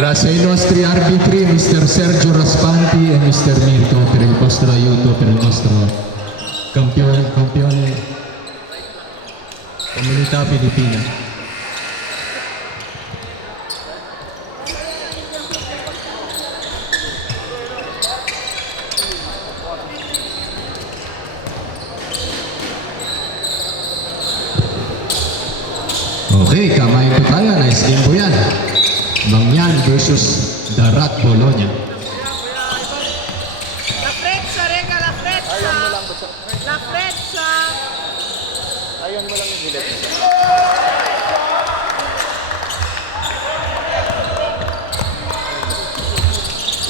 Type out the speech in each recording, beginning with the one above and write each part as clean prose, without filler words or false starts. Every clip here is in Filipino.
Grazie ai nostri arbitri, Mr. Sergio Raspanti e Mr. Mirko, per il vostro aiuto, per il nostro campione comunità filipina. Okay, kamain po tayo. Nice game po yan. Mangyan versus Darat Bologna. La freccia, rega, la freccia. La freccia. Ayon mo lang yung bilet.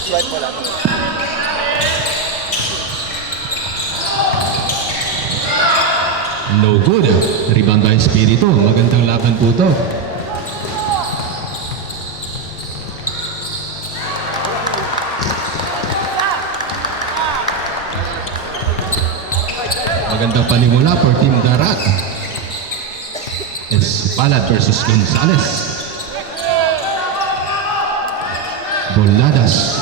Swipe mo lang. No good. Rebound by Espiritu. Magandang laban po ito. Magandang panimula for Team Darat. It's Palad versus Gonzales. Boladas.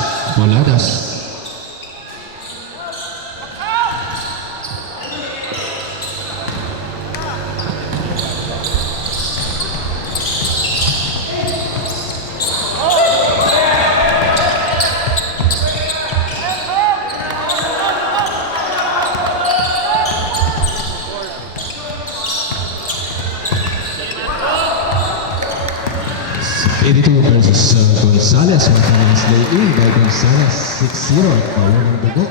Espiritu versus Gonzales. Gonzales lay in by Gonzales 6-0 at power ng dugo.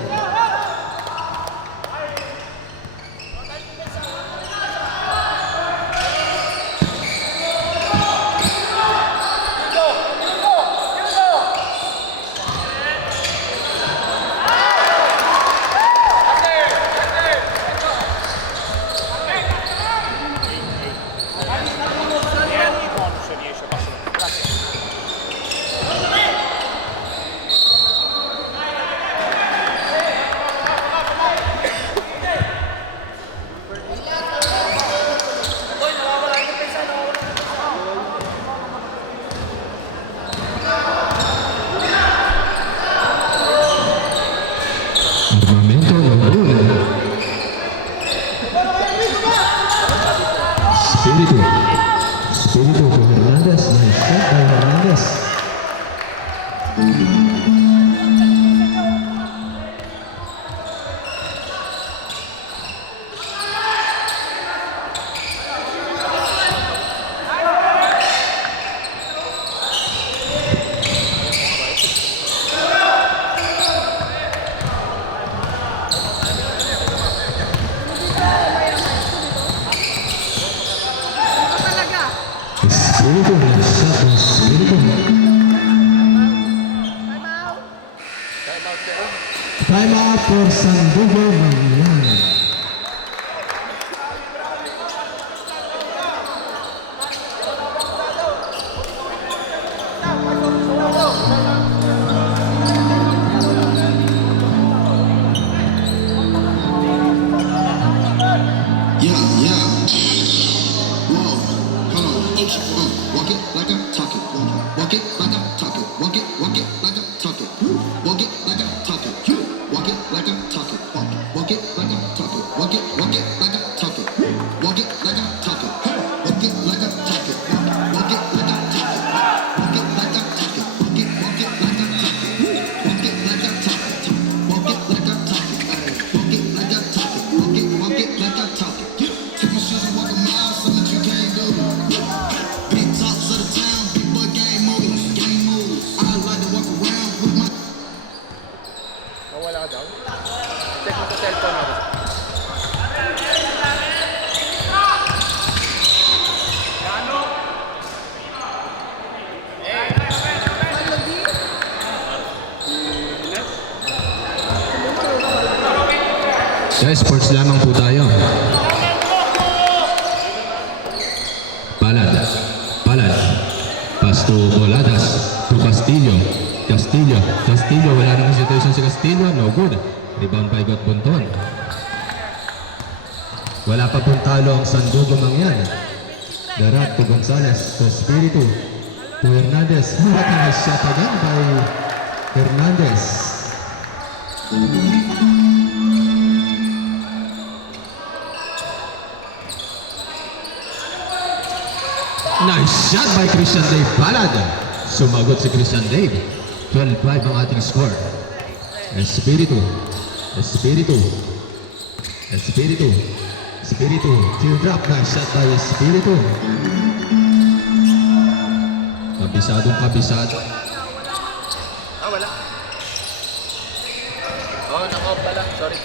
Armamento Lobul. Espiritu for Hernandez. Nice shot by Hernandez. Espiritu, nice shot by Espiritu. Time out for Sandugo Mangyan. Yeah. Whoa, hold on. Walk it like I talk it. Walk it like I talk it. Walk it like I talk it. Walk it like I talk it. Walk it like I talk it. Walk it like I talk it. Walk it like I talk it. Walk it like I talk it. Walk it like I talk it. Walk it like I talk it. Walk it like I talk it. Walk it like I talk it. Walk it like I talk it. Walk it like I talk it. Walk it like I talk it. Walk it like I talk it. Take my shoes and walk a mile, something that you can't do. Big talks of the town, big boy game moves. I like to walk around with my. Nawala ka daw? Check mo sa cellphone mo. Guys, sports lamang po tayo. Palad. Pass to Boladas. To Castillo. Wala namang situation si Castillo. No good. Rebound by Got Bonton. Wala pa pong talo ang Sandugo Mangyan. Darat to Gonzales. To Espiritu. to Hernandez. What a nice shot again by Hernandez. Nice shot by Christian Dave Palad. Sumagot si Christian Dave. 12-5 ang ating score. Espiritu. Espiritu. Espiritu. Espiritu. Teardrop. Nice shot by Espiritu. Kabisadong kabisado. Wala. Oh, naka-off pala. Sorry.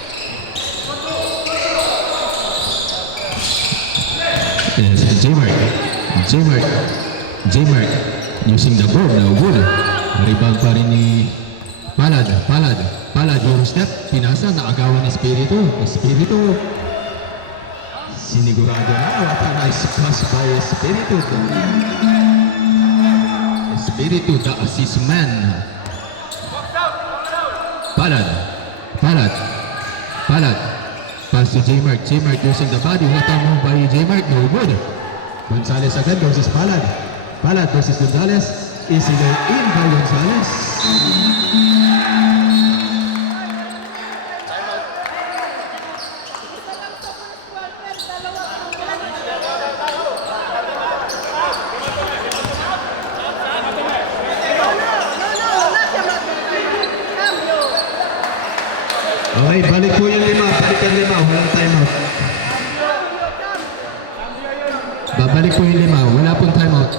Yes, J-Mark. J-Mark. J-Mark. Using the board. No good. Rebound pa rin ni Palad. Palad. Palad. Yung step. Pinasa. Naagawan ni Espiritu. Espiritu. Sinigurado na. What a nice pass by Espiritu. Espiritu, the assist man. Palad. Palad. Palad. Pass to J-Mark. J-Mark using the body. What a move by J-Mark. No good. Gonzalez again versus Palad. Palad versus Gonzalez. Easy lay in by Gonzalez. Okay, balik po yung lima. Balikan lima. Walang timeout. Babalik po yung lima. Wala pong timeout.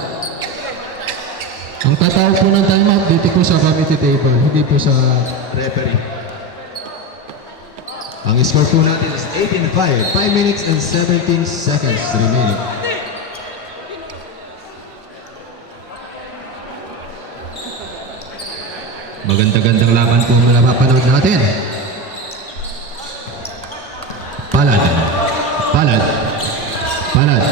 Ang tatawag po ng timeout dito po sa committee table, hindi po sa referee. Ang score po natin is 18-5. 5 minutes and 17 seconds remaining. Maganda-gandang laban po mula mapanood natin. Palad. Palad. Palad.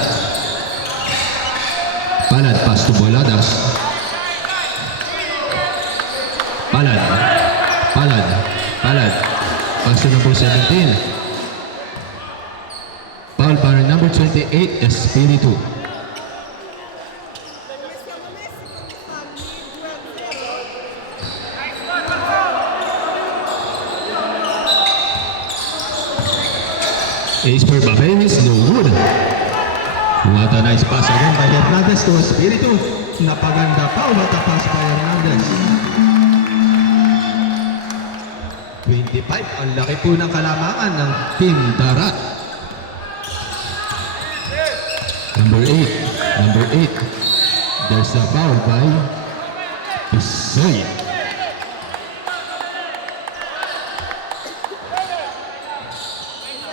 Palad. Pass to Boladas. Palad. Palad. Palad. Pass to number 17. Foul para number 28, Espiritu. Ace for Babelis, no good. What a nice pass again by Hernandez to Espiritu. Napaganda pa, what a pass by Hernandez. 25, ang laki po ng kalamangan ng Team Darat. Number 8. There's a foul by Pisoy.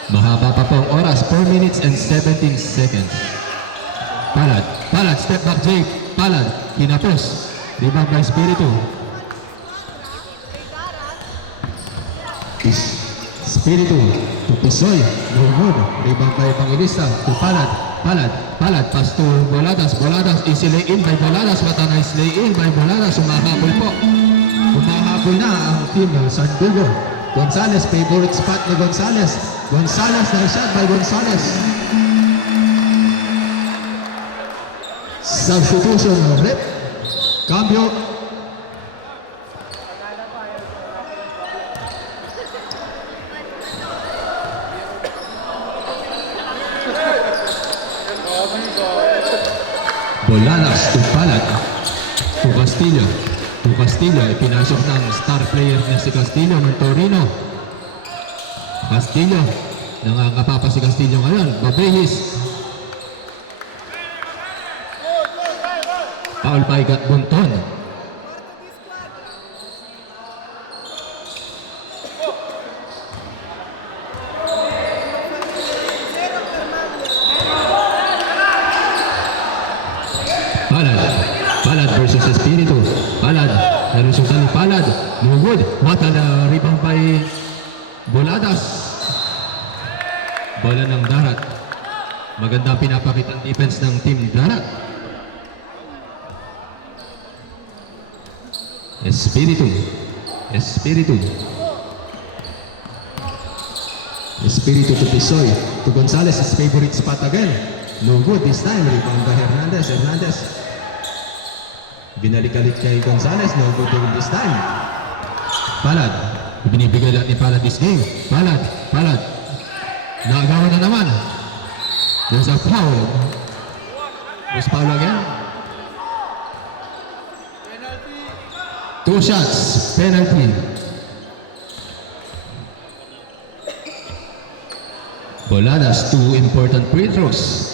Mahaba pa po ang oras, 4 minutes and 17 seconds. Palad, Palad, step back Jake. Palad, kinapos. Rebound by Espiritu. Espiritu to Pisoy. No good. Rebound by Evangelista to Palad. Palad, Palad, pass to Boladas. Boladas, easy lay in by Boladas. What a nice lay in by Boladas. Umahabol po. Umahabol na ang team ng San Diego. Gonzalez, favorite spot ni Gonzalez. Gonzalez, nice shot by Gonzalez. Substitution, rip. Cambio. Boladas to Palad. To Castillo. To Castillo, ipinasok ng star player na si Castillo ng Torino. Castillo, nangangapa pa si Castillo ngayon. Babehis. Foul by Gatbunton. Palad versus Espiritu. Palad. Nalusutan ni Palad. No good. What a rebound by Boladas. Bola ng Darat. Maganda pinapakita ang defense ng Team Darat. Espiritu. Espiritu. Espiritu to Pisoy. To Gonzalez, his favorite spot again. No good this time. Rebound by Hernandez. Hernandez. Binalik-alik kay Gonzalez. No good during this time. Palad. Binibigay lahat ni Palad this game. Palad. Palad. Naagawan na naman. There's a foul. There's foul again. 2 shots. Penalty. Boladas, 2 important free throws.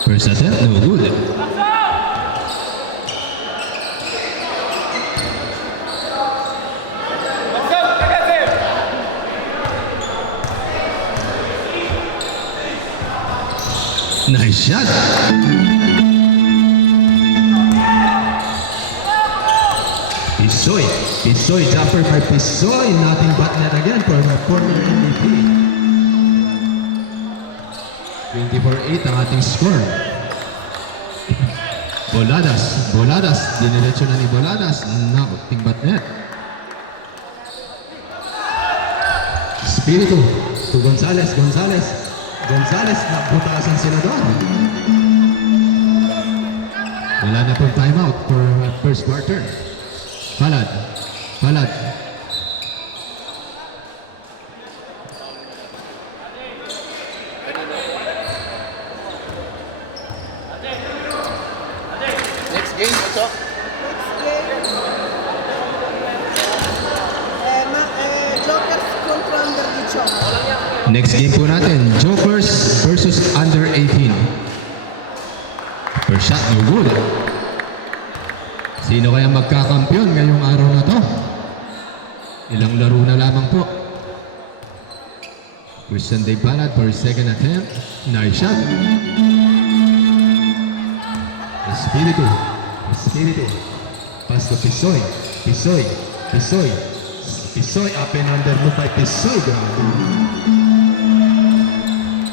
First attempt, no good. Nice shot. Pisoy, jumper by Pisoy. Nothing but net again for my former MVP. 24-8 ang ating score. Boladas. Diniretso na ni Boladas. Nothing but net. Espiritu to Gonzalez. Nagbutasan sila doon. Wala na pong timeout for first quarter. Palad. Next game, what's up? Jokers contro under 18. Next game po natin, Jokers versus under 18. First shot, no good. Sino kaya magkakampiyon ngayong araw na to? Ilang laro na lamang po. Christian De Palad for second attempt. Nice shot. Espiritu. Pass to Pisoy. Pisoy up and under move by Pisoy.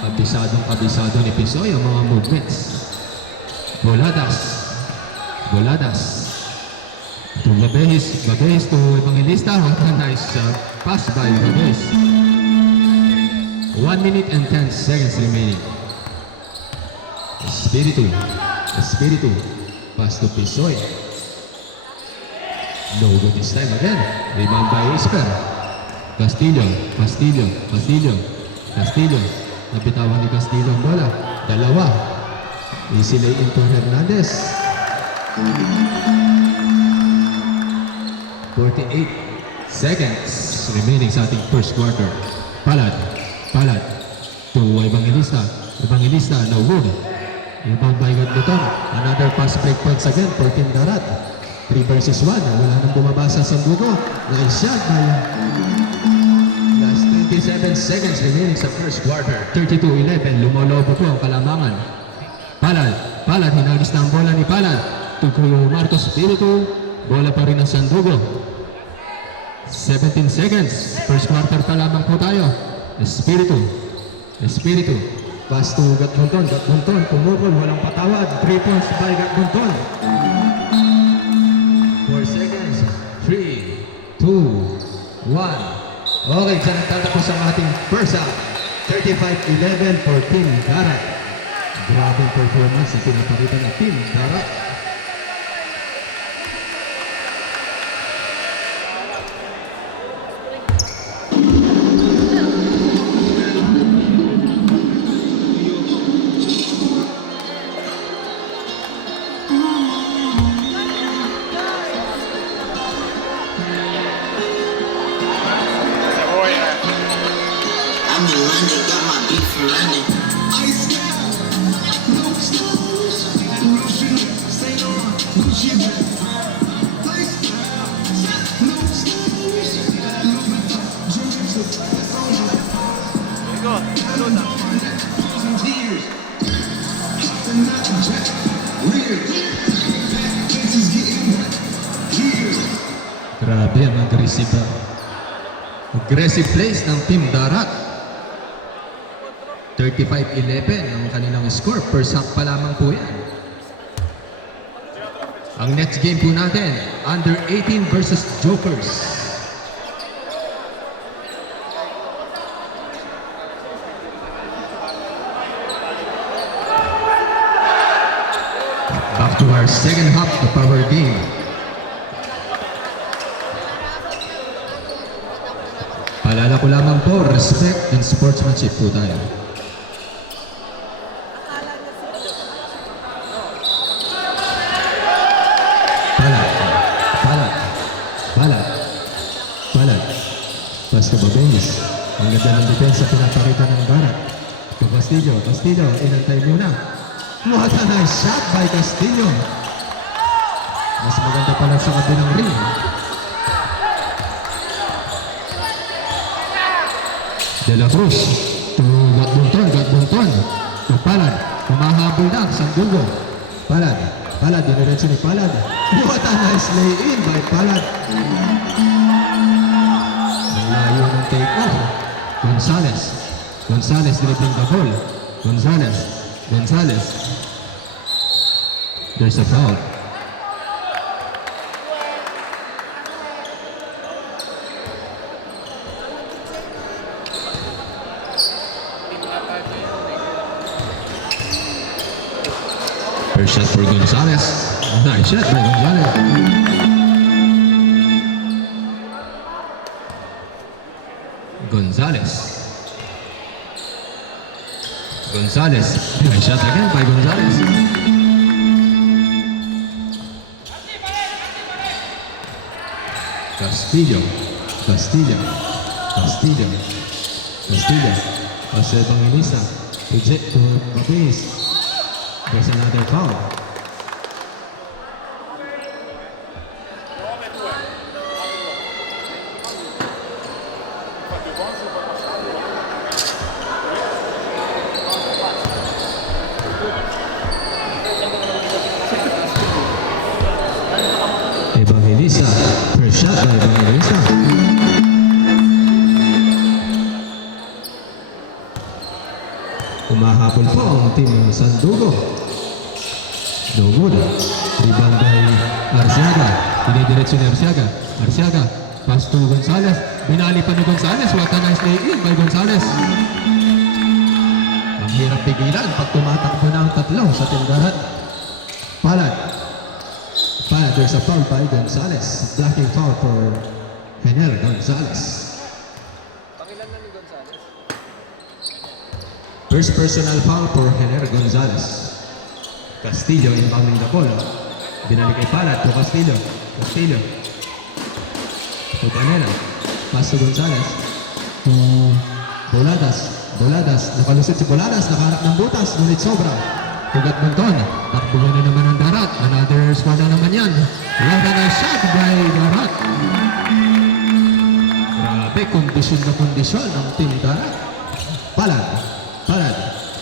Kabisadong ni Pisoy ang mga movements. Boladas. To Gabehis to Evangelista. Nice pass by Gabehis. 1 minute and 10 seconds remaining. Espiritu. Pass to Pisoy. No good this time again. Rebound by Esper. Castillo. Nabitawan ni Castillo ang bola. Dalawa. Easy lay in to Hernandez. 48 seconds remaining sa ating first quarter. Palad to Evangelista, no good. Rebound by Gadluton. Another pass break points again for Team Darat. 3 versus 1. Wala nang bumabasa sa bugo. Nice shot by last 27 seconds remaining sa first quarter. 32-11. Lumolobo po ang kalamangan. Palad. Hinagis na ang bola ni Palad. To Marcos Espiritu. Bola pa rin ang Sandugo. 17 seconds. First quarter pa lamang po tayo. Espiritu. Pass to Gatbunton. Pumukol. Walang patawad. 3 points by Gatbunton. 4 seconds. 3, 2, 1. Okay, dyan tatapos ang ating first half. 35-11 for Team Darat. Grabing performance na pinapakita ng Team Darat. I'm in London, got my beat from London. Ice down, no stones, no shoes, say no, no children. Ice down, no stones, no dreams, years, and not jack, weird. This is getting wet, years. Grabe ang aggressive plays ng Team Darat. 35-11 ang kanilang score. First half pa lamang po yan. Ang next game po natin, under 18 versus Jokers. to our second half of our game. Paalala ko lamang po, respect and sportsmanship po tayo. Palad, palad, palad, palad. Pasto Babenis. Ang ganda ng depensa pinapakita ng Barat. To Castillo, Castillo, inantay muna. What a nice shot by Castillo. Mas maganda pala sa kabilang ring. De La Cruz to Gatbunton, to Palad, humahabol na, Sandugo. Palad, Palad, diniretso ni Palad. What a nice lay-in by Palad. Ang layo ng take-off. Gonzales, Gonzales dribbling the ball. Gonzales, Gonzales. There's a foul. First shot for Gonzales. Nice shot by Gonzales. Gonzales. Gonzales. Nice shot again by Gonzales. Castillo. Castillo. Castillo. Castillo. Pasó de Evangelista. To Babenis. There's another foul. Evangelista. First shot by Evangelista. Umahabol po ang team Sandugo. No good. Rebound by Arciaga. Dinidiretso ni Arciaga. Arciaga. Pass to Gonzales. Binali pa ni Gonzales. What a nice lay-in by Gonzales. Ang hirap pigilan pag tumatakbo na ang tatlo sa tindahan. Palad. Palad. There's a foul by Gonzales. Blocking foul for Henel Gonzales. Pangilan na ni Gonzales. First personal foul for Henel Gonzales. Castillo inbounding the ball. Binalik kay Palad to Castillo. Castillo. To Panela. Pass to Gonzales. To Boladas. Boladas. Nakalusot si Boladas. Nakaharap ng butas. Ngunit sobra. Tugat Monton. Takbuhan na naman ang Darat. Another squad na naman yan. What a nice shot by Darat. Grabe, kondisyon na kondisyon ng team Darat. Palad. Palad.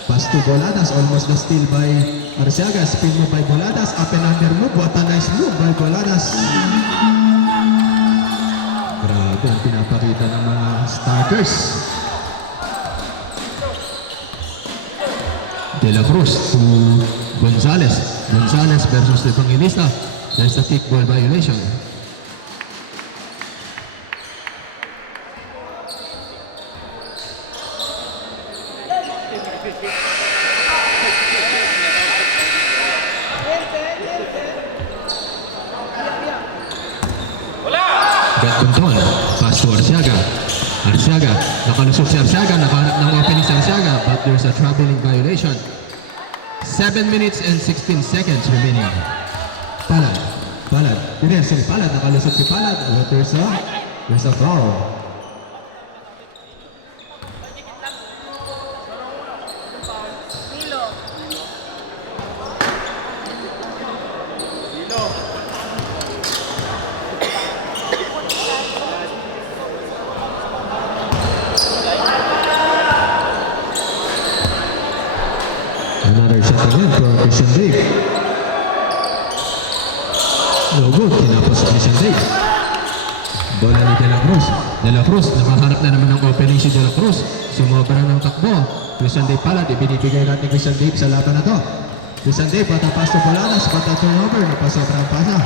Pass to Boladas. Almost the steal by Arciaga. Spin move by Boladas. Up and under move. What a nice move by Boladas. Grabe ang pinapakita ng mga starters. De La Cruz to Gonzales. Gonzales versus Evangelista. There's a kickball violation. Gatbunton. Pass to Arciaga. Arciaga. Nakalusot si Arciaga. Nakahanap ng opening si Arciaga. But there's a traveling violation. 7 minutes and 16 seconds remaining. Palad. Palad. Pinel si Palad. Nakalusot si Palad. But there's a foul. Milo. Another shot again for Christian Dave. No good. Tinapos Christian Dave. Bola ni De La Cruz. De La Cruz. Nakaharap na naman ng opening si De La Cruz. Sumobra ng takbo. Christian Dave pala. Ibinibigay natin Christian Dave sa laban na to. Christian Dave. Bata pass to Boladas. Bata turnover. Napasobra ang pasa.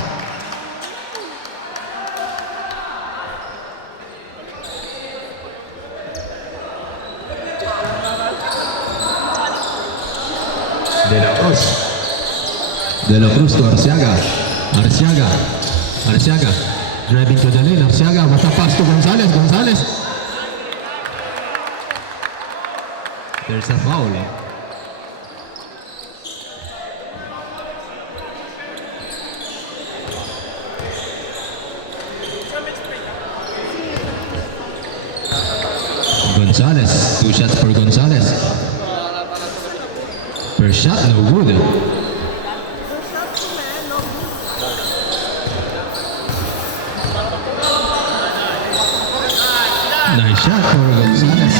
De La Cruz. De La Cruz to Arciaga. Arciaga. Arciaga. Driving to the lane. Arciaga. What a pass to Gonzalez. Gonzalez. There's a foul. Gonzalez. 2 shots for Gonzalez. First shot, no good. Nice shot for Gonzalez.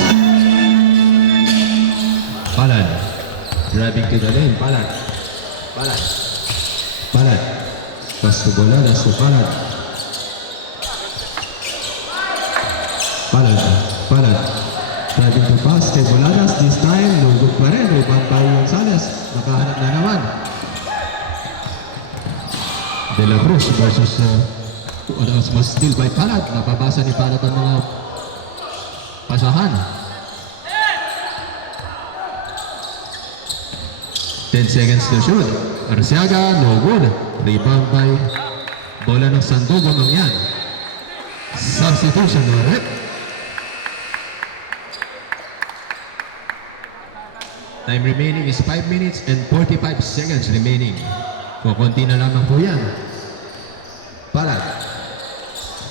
Palad. Driving to the lane. Palad. Palad. Palad. Pass to Boladas to Palad. Palad. Palad. Driving to pass kay Boladas. This time, no good pa rin. Rebound by Gonzalez. Nakahanap na naman. De La Cruz versus mas steal by Palad. Napabasa ni Palad ang mga pasahan. 10 seconds to shoot. Arciaga, no good. Rebound by bola ng Sandogo Mangyan. Substitution, no rep. Time remaining is 5 minutes and 45 seconds remaining. Kukunti na lamang po yan. Palad.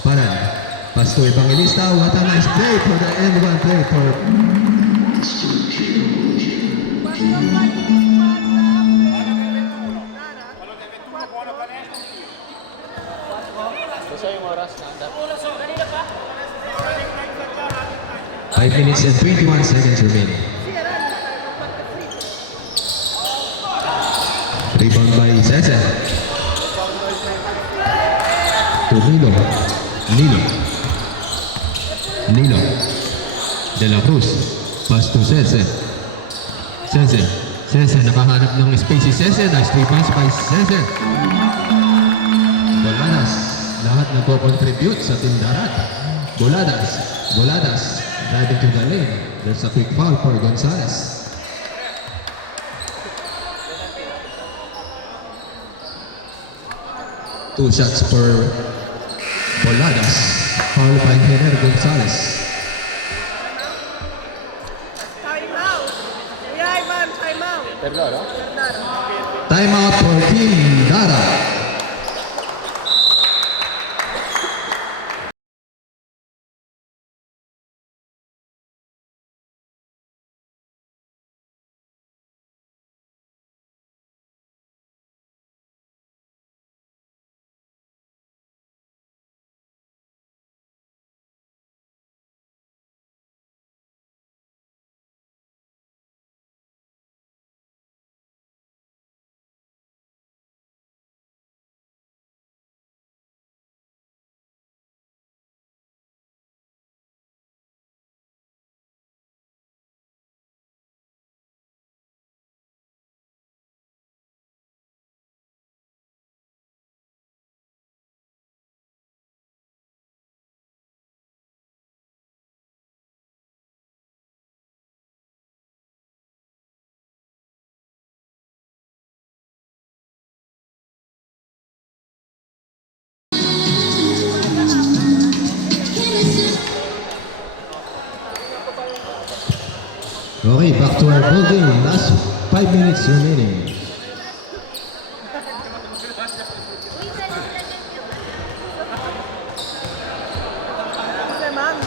Palad. Pass to Evangelista. What a nice play for the end one play for Gusto yung oras na anda. 5 minutes and 21 seconds remaining. Rebound by Cesar. To Nilo. Nilo. Nilo. De La Cruz. Pass to Cesar. Cesar. Cesar nakahanap ng space si Cesar. Nice 3 points by Cesar. Boladas. Lahat nagko-contribute sa Team Darat. Boladas. Boladas. Driving to the lane. There's a quick foul for Gonzalez. Two shots for Boladas. Foul by Henner Gonzalez. Time out. Kuya Ivan, time out. Perlo, no? Timeout for Team Dara. Okay, back to our ball game. Last 5 minutes remaining. Kasi ma'am.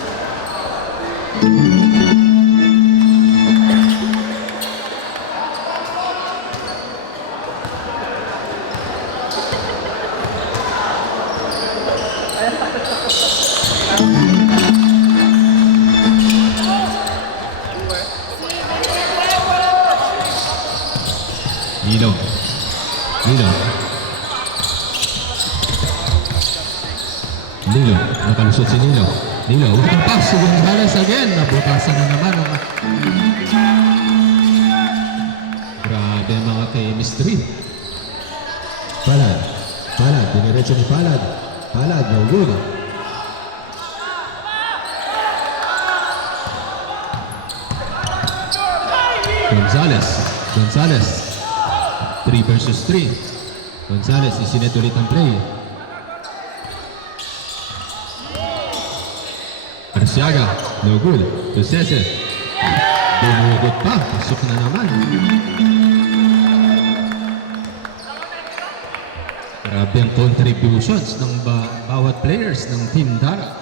Nilo. Nilo. Nilo. Nakalusot si Nilo. Nilo. With the pass to Gonzalez again. Nabutasan na naman. Grabe ang mga chemistry. Palad. Palad. Diniretso ni Palad. Palad. No good. Gonzalez. Gonzalez. 3 versus 3. Gonzalez, isinet ulit ang play. Arsiaga, no good. To Cese. Bumugot pa, pasok na naman. Grabe ang contributions ng bawat players ng Team Dara.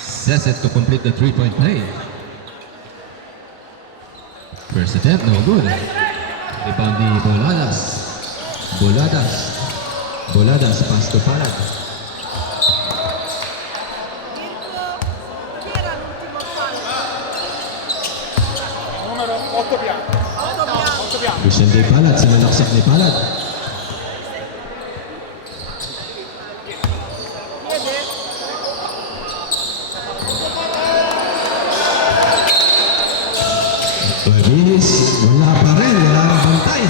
Cese to complete the 3-point play. First attempt, no good. Rebound ni Boladas. Boladas, pass to Palad. Chi era l'ultimo fallo? Numero 8 bianco. 8 bianco. Christian Day Palad, sinalaksak ni Palad. Vede? Pabilis, wala pa rin, wala rin bantay.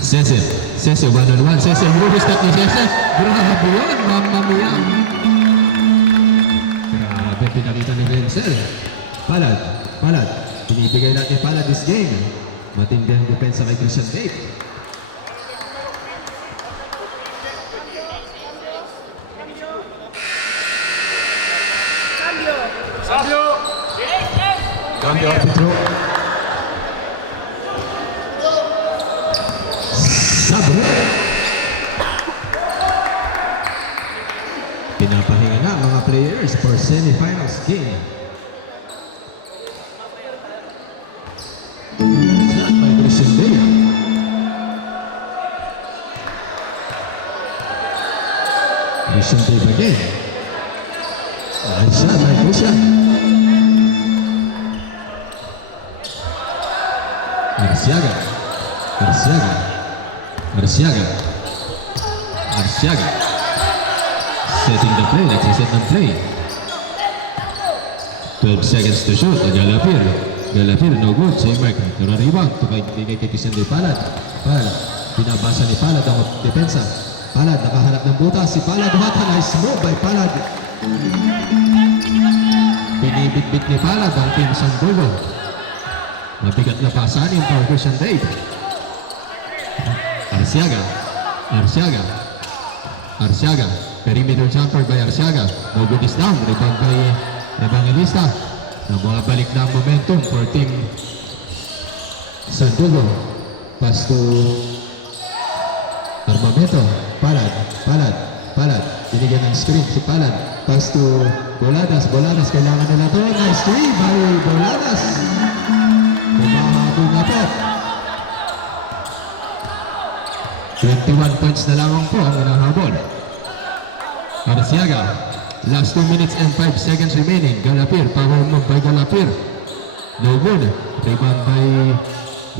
Cese, one-on-one. Cese, yung step ni Cese. Grabe yun, Mamma Mia. Grabe, pinakita ni Renzel. Palad. Binibigay natin Palad this game. Matindi ang depensa kay Christian Day. Cambio. Sabio. Cambio arbitro. Sabro. Pinapahinga na mga players for semifinals game. Shot by Christian Day. Christian Day again. Nice shot by Christian. Arsiaga. Setting the play, nagsiset ng play. 12 seconds to shoot. Galapir, no good. Same mark. Tura rebound. Bigay kay Christian Day Palad. Binabasa ni Palad ang depensa. Palad, nakahanap ng butas. Si Palad, what a nice move by Palad. Binibitbit ni Palad ang Team Sandugo. Mabigat na pasanin for Christian Day. Arsiaga. Perimeter jumper by Arsiaga. No good is down. Rebound by Evangelista. Bumabalik na ang momentum for Team Sandugo. Pass to Armamento. Palad. Binigyan ng screen si Palad. Pass to Boladas. Kailangan nila to. Nice three by Boladas. Bumahabol na po. 21 points na lamang po ang inahabol. Arsiaga. Last 2 minutes and 5 seconds remaining. Galapir. Power move by Galapir. No good. Rebound by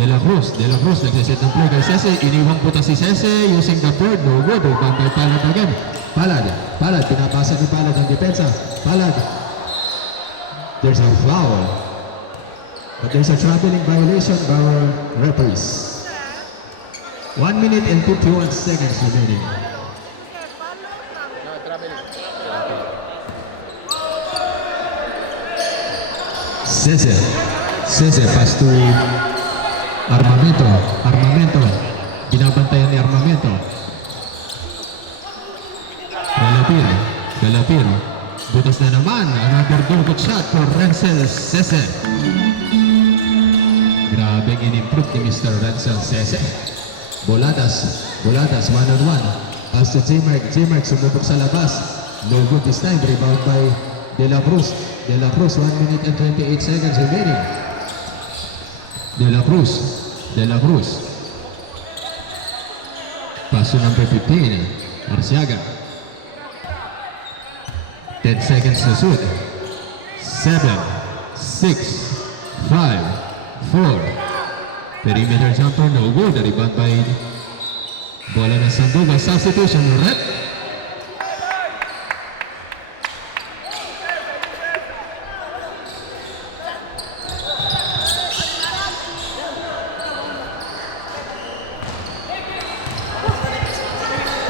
De La Cruz. Nagsiset ng play kay Cese. Iniwang puta si Cese using the board. No good. Rebound by Palad again. Palad. Pinapasa ni Palad ang depensa. Palad. There's a foul. But there's a traveling violation by our referees. 1 minute and 51 seconds remaining. Che fallo o cambio? No, traveling. Cese, pass to Armamento. Binabantayan ni Armamento. Galapir. Butas na naman. Another good shot for Renzel Cese. Grabe in-improve ni Mr. Renzel Cese. Boladas, one-on-one. Pass to J-Mark, sumubok sa labas. No good this time. Rebound by De La Cruz, 1 minute and 28 seconds remaining. De La Cruz. Pass to number 15, Arsiaga. 10 seconds to shoot. 7, 6, 5, 4. Perimeter jumper, no good. Rebound by bola ng Sandugo. Substitution, Rep.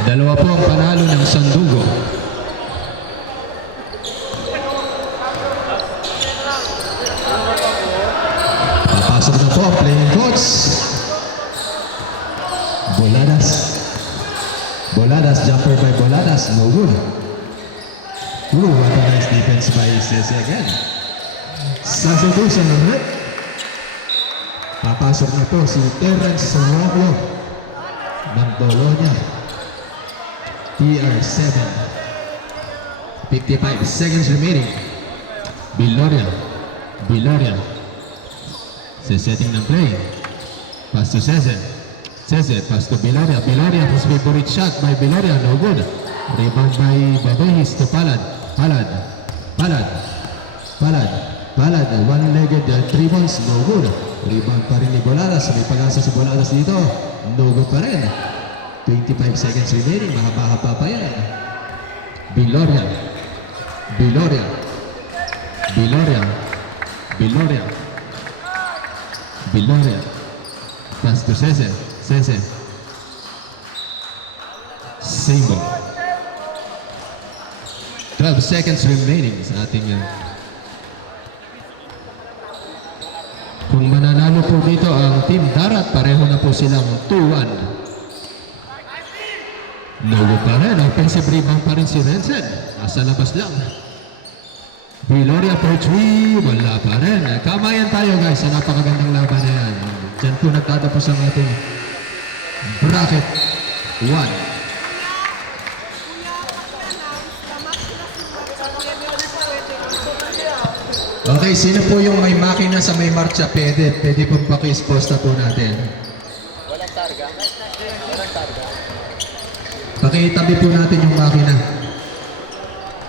Dalawa po ang panalo ng Sandugo. Papasok na po ang playing coach. Boladas. Boladas, jumper by Boladas, no good. Ooh, what a nice defense by Cese again. Substitution ulit. Papasok na po si Terrence Romeo ng Bologna. TR7. 55 seconds remaining. Viloria. Viloria. Setting ng play. Pass to Cese. Cese, pass to Viloria. Viloria, his favorite shot by Viloria, no good. Rebound by Babehis to Palad. Palad. Palad. Palad. Palad, one-legged three balls, no good. Rebound pa rin ni Boladas. May pag-asa si Boladas dito. No good pa rin. 25 seconds remaining. Mahaba-haba pa yan. Viloria. Viloria. Viloria. Viloria. Viloria. Pass to Cese. Cese. Single. 12 seconds remaining sa ating kung mananalo po dito ang Team Darat, pareho na po silang 2-1. Logo pa rin, offensive rebound pa rin si Rensen. Nasa labas lang. Viloria for 3, wala pa rin. Kamayan tayo guys sa napakagandang laban na yan. Diyan po nagtatapos ang ating bracket 1. Okay, sino po yung may makina sa may marcha? Pwede pong paki-exposta po natin. Walang targa. Walang targa. Pakitabi po natin yung makina.